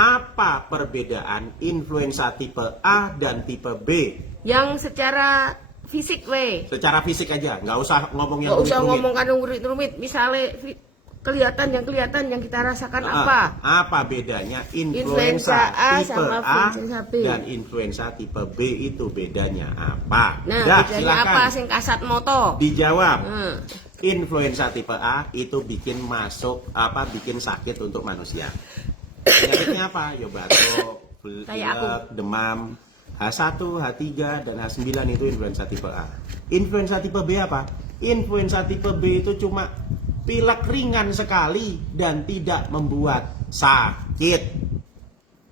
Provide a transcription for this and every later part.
Apa perbedaan influenza tipe A dan tipe B? Yang secara fisik Secara fisik aja, nggak usah ngomong yang nggak usah rumit-rumit. ngomong kan rumit. Misalnya kelihatan yang kita rasakan apa? Apa bedanya Influenza influenza A tipe sama A influenza B. dan influenza tipe B itu bedanya apa? Nah, Dah, bedanya silakan apa sing kasat moto? dijawab. Hmm. Influenza tipe A itu bikin sakit untuk manusia. Penyakitnya apa? Ya batuk, Kayak aku. pilek, demam, H1, H3, dan H9 itu influenza tipe A. Influenza tipe B apa? Influenza tipe B itu cuma pilek ringan sekali dan tidak membuat sakit.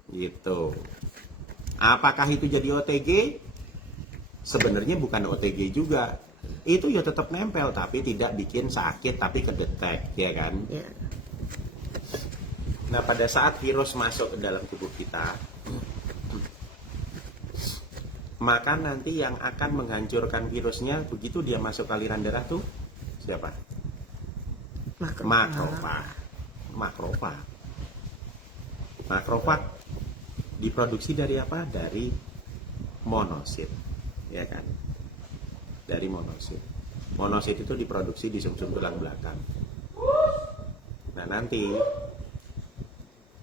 Gitu. Apakah itu jadi OTG? Sebenarnya bukan OTG juga. Itu ya tetap nempel tapi tidak bikin sakit tapi kedetek, ya kan? Ya. Nah, pada saat virus masuk ke dalam tubuh kita, maka nanti yang akan menghancurkan virusnya begitu dia masuk ke aliran darah tuh siapa? Makrofag. Makrofag diproduksi dari apa? Dari monosit, ya kan? Dari monosit. Monosit itu diproduksi di sumsum tulang belakang. Nah, nanti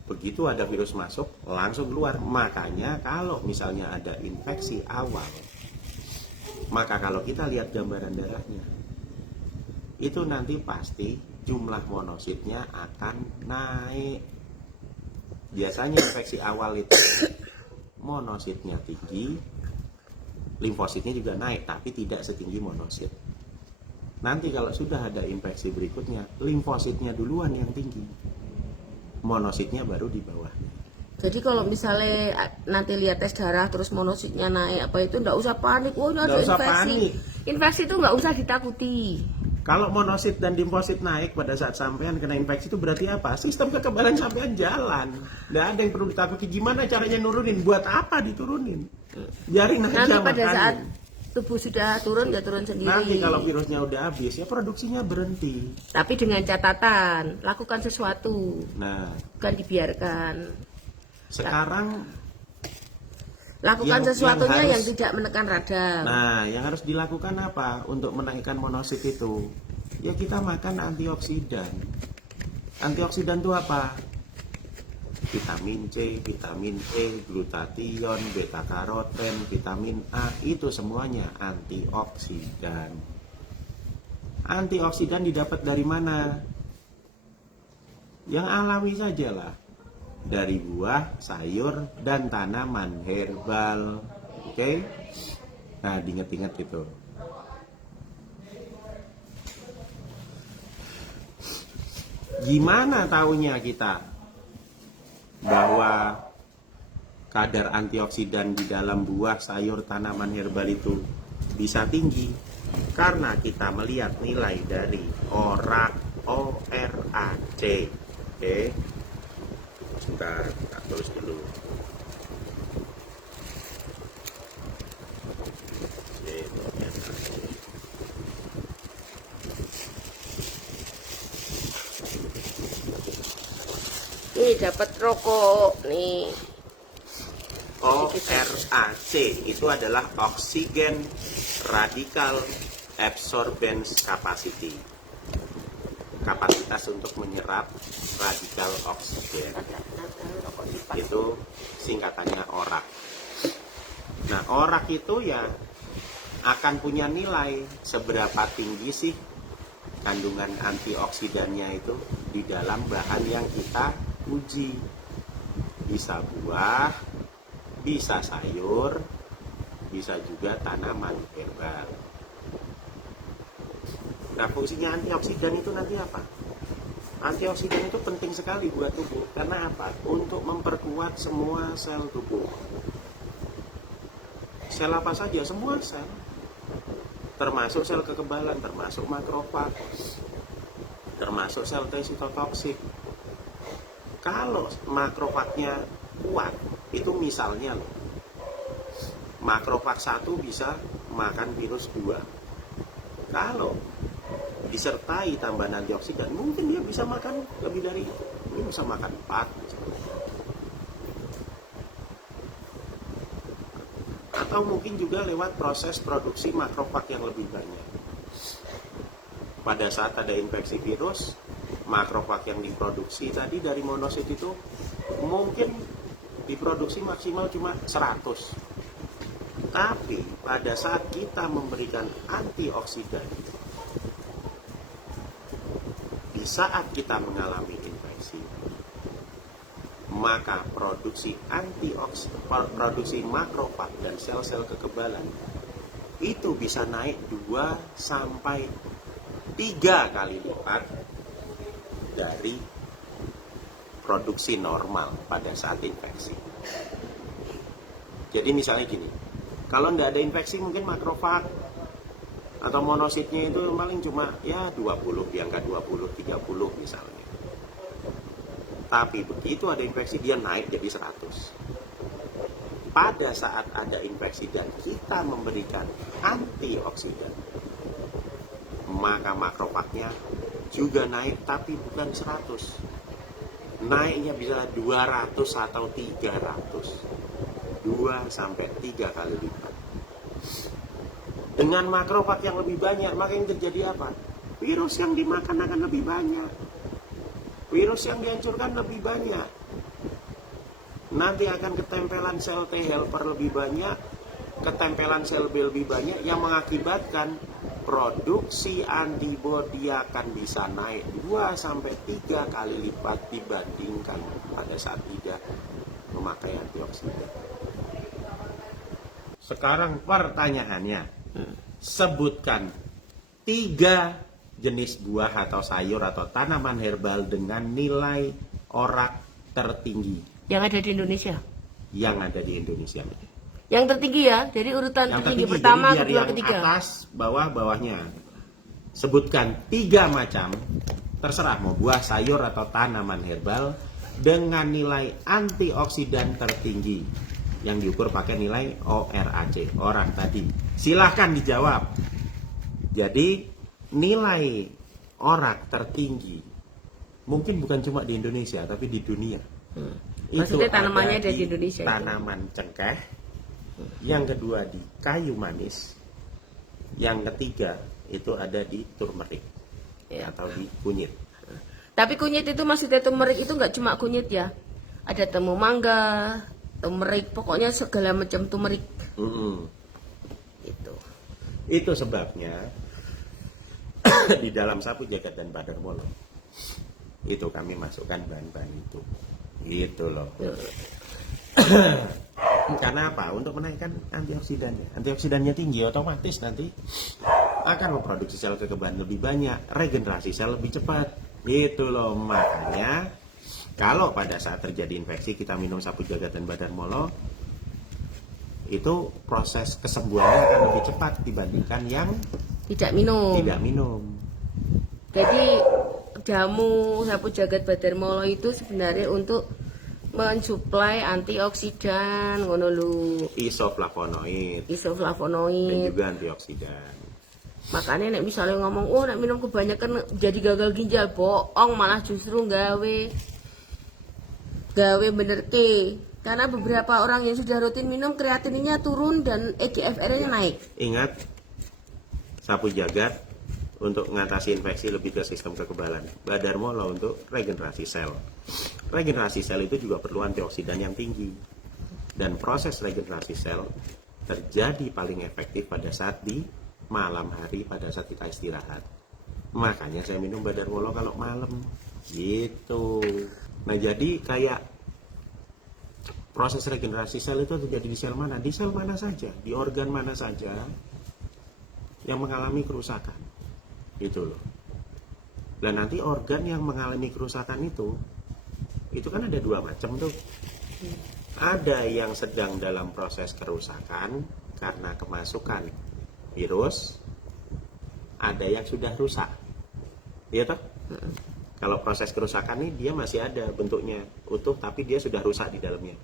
begitu ada virus masuk, langsung keluar. Makanya kalau misalnya ada infeksi awal, maka kalau kita lihat gambaran darahnya, itu nanti pasti jumlah monositnya akan naik. Biasanya infeksi awal itu monositnya tinggi, limfositnya juga naik, tapi tidak setinggi monosit. Nanti kalau sudah ada infeksi berikutnya, limfositnya duluan yang tinggi, monositnya baru di bawahnya. Jadi kalau misalnya nanti lihat tes darah terus monositnya naik apa itu nggak usah panik. Oh, ini ada Nggak usah infeksi. panik. Infeksi itu nggak usah ditakuti. Kalau monosit dan limfosit naik pada saat sampean kena infeksi itu berarti apa? Sistem kekebalan sampean jalan. Nggak ada yang perlu ditakuti. Gimana caranya nurunin? Buat apa diturunin? Biarin aja Nanti pada makanin. saat tubuh sudah turun ya turun sendiri. Nanti kalau virusnya udah habis ya produksinya berhenti. Tapi dengan catatan lakukan sesuatu, Nah, bukan dibiarkan. sekarang Lakukan Yang sesuatunya yang harus- tidak menekan radang. Nah, yang harus dilakukan apa untuk menaikkan monosit itu? Ya kita makan antioksidan. Antioksidan itu apa? Vitamin C, vitamin E, glutathione, beta karoten, vitamin A, itu semuanya antioksidan. Antioksidan didapat dari mana? Yang alami sajalah. Dari buah, sayur, dan tanaman herbal. Oke? Nah, diingat-ingat gitu. Gimana taunya kita bahwa kadar antioksidan di dalam buah, sayur, tanaman herbal itu bisa tinggi? Karena kita melihat nilai dari ORAC. Oke? Sebentar, kita tulis dulu. Nih dapat rokok nih. ORAC itu adalah Oxygen Radical Absorbance Capacity. Kapasitas untuk menyerap radikal oksigen. Itu singkatannya ORAC. Nah, ORAC itu ya akan punya nilai seberapa tinggi sih kandungan antioksidannya itu di dalam bahan yang kita uji. Bisa buah, bisa sayur, bisa juga tanaman herbal. Nah, fungsinya antioksidan itu nanti apa? Antioksidan itu penting sekali buat tubuh. Karena apa? Untuk memperkuat semua sel tubuh. Sel apa saja? Semua sel. Termasuk sel kekebalan, termasuk makrofag, termasuk sel T sitotoksik. Kalau makrofagnya kuat, itu misalnya loh, makrofag 1 bisa makan virus 2. Kalau disertai tambahan antioksidan, mungkin dia bisa makan lebih dari itu. Dia bisa makan 4. atau mungkin juga lewat proses produksi makrofag yang lebih banyak. Pada saat ada infeksi virus, makrofag yang diproduksi tadi dari monosit itu mungkin diproduksi maksimal cuma 100. Tapi pada saat kita memberikan antioksidan, di saat kita mengalami infeksi, maka produksi makrofag dan sel-sel kekebalan itu bisa naik 2 sampai 3 kali lipat dari produksi normal pada saat infeksi. Jadi misalnya gini, kalau nggak ada infeksi mungkin makrofag atau monositnya itu paling cuma ya 20, di angka 20, 30 misalnya. Tapi begitu ada infeksi dia naik jadi 100. Pada saat ada infeksi dan kita memberikan antioksidan, maka makrofagnya juga naik tapi bukan 100. Naiknya bisa 200 atau 300. 2 sampai 3 kali lipat. Dengan makrofag yang lebih banyak, maka yang terjadi apa? Virus yang dimakan akan lebih banyak. Virus yang dihancurkan lebih banyak. Nanti akan ketempelan sel T helper lebih banyak, ketempelan sel B lebih banyak yang mengakibatkan produksi antibodi akan bisa naik 2 sampai 3 kali lipat dibandingkan pada saat tidak memakai antioksidan. Sekarang pertanyaannya, sebutkan 3 jenis buah atau sayur atau tanaman herbal dengan nilai ORAC tertinggi Yang ada di Indonesia. yang ada di Indonesia. Yang tertinggi ya, dari urutan Yang tertinggi tertinggi, pertama, jadi biar kedua, yang ketiga. atas, bawahnya. Sebutkan 3 macam, terserah mau buah, sayur atau tanaman herbal dengan nilai antioksidan tertinggi yang diukur pakai nilai ORAC, orang tadi. Silahkan dijawab. Jadi nilai ORAC tertinggi mungkin bukan cuma di Indonesia tapi di dunia. Maksudnya tanamannya ada ada di Indonesia itu. tanaman cengkeh, yang kedua di kayu manis, yang ketiga itu ada di turmeric Ya. atau di kunyit. Tapi kunyit itu maksudnya turmeric itu nggak cuma kunyit ya. Ada temu mangga, turmeric, pokoknya segala macam turmeric. Itu sebabnya di dalam sapu jagat dan Badarmolo itu kami masukkan bahan-bahan itu. Gitu loh. Karena apa? Untuk menaikkan antioksidannya. Antioksidannya tinggi, otomatis nanti akan memproduksi sel kekebalan lebih banyak, regenerasi sel lebih cepat. Gitu loh. Makanya kalau pada saat terjadi infeksi kita minum sapu jagat dan Badarmolo, itu proses kesembuhannya akan lebih cepat dibandingkan yang Tidak minum. tidak minum. Jadi jamu sapu jagat Badarmolo itu sebenarnya untuk mensuplai antioksidan, ngono lu, Isoflavonoid dan isoflavonoid. juga antioksidan. Makanya nek misalnya ngomong, oh nek minum kebanyakan jadi gagal ginjal, bohong, malah justru gawe bener ke. Karena beberapa orang yang sudah rutin minum kreatininnya turun dan EGFR-nya naik. Ingat, sapu jagat untuk mengatasi infeksi lebih ke sistem kekebalan. Badarmolo untuk regenerasi sel. Regenerasi sel itu juga perlu antioksidan yang tinggi. Dan proses regenerasi sel terjadi paling efektif pada saat di malam hari, pada saat kita istirahat. Makanya saya minum Badarmolo kalau malam. Gitu. Nah, jadi kayak proses regenerasi sel itu terjadi di sel mana? Di sel mana saja, di organ mana saja yang mengalami kerusakan. Gitu loh. Dan nanti organ yang mengalami kerusakan itu kan ada 2 macam tuh. Ada yang sedang dalam proses kerusakan karena kemasukan virus, ada yang sudah rusak. Iya toh? Kalau proses kerusakan ini dia masih ada bentuknya utuh tapi dia sudah rusak di dalamnya.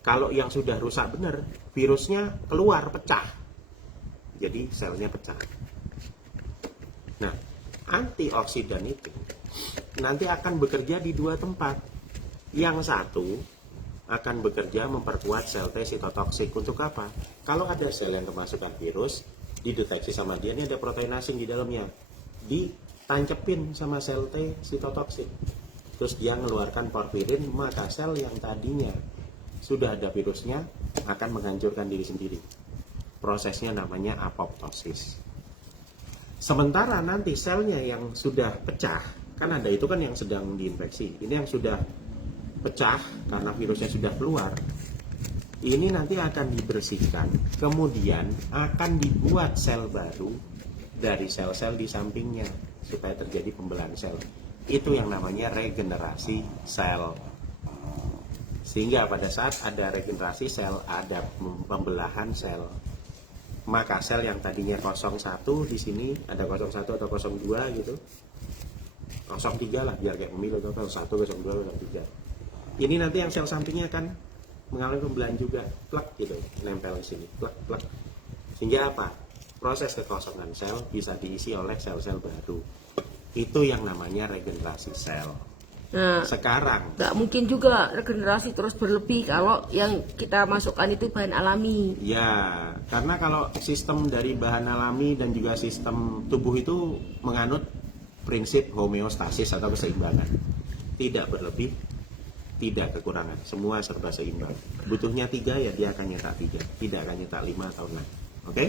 Kalau yang sudah rusak benar, virusnya keluar, pecah. Jadi selnya pecah. Nah, antioksidan itu nanti akan bekerja di 2 tempat. Yang satu akan bekerja memperkuat sel T sitotoksik. Untuk apa? Kalau ada sel yang kemasukan virus, dideteksi sama dia, ini ada protein asing di dalamnya, ditancepin sama sel T sitotoksik, terus dia mengeluarkan porfirin, maka sel yang tadinya sudah ada virusnya akan menghancurkan diri sendiri. Prosesnya namanya apoptosis. Sementara nanti selnya yang sudah pecah, kan ada itu kan yang sedang diinfeksi, ini yang sudah pecah karena virusnya sudah keluar, ini nanti akan dibersihkan, kemudian akan dibuat sel baru dari sel-sel di sampingnya supaya terjadi pembelahan sel. Itu yang namanya regenerasi sel. Sehingga pada saat ada regenerasi sel, ada pembelahan sel, maka sel yang tadinya 01 di sini ada 01 atau 02 gitu, 03 lah biar kayak pemilu, 01, 02, 03. Ini nanti yang sel sampingnya akan mengalami pembelahan juga, plak gitu, nempel di sini, plak plak. Sehingga apa? Proses kekosongan sel bisa diisi oleh sel-sel baru. Itu yang namanya regenerasi sel. Nah, Sekarang nggak mungkin juga regenerasi terus berlebih kalau yang kita masukkan itu bahan alami. ya, karena kalau sistem dari bahan alami dan juga sistem tubuh itu menganut prinsip homeostasis atau keseimbangan. Tidak berlebih, tidak kekurangan, semua serba seimbang. Butuhnya 3 ya dia akan nyetak 3, tidak akan nyetak 5 atau 6. Oke?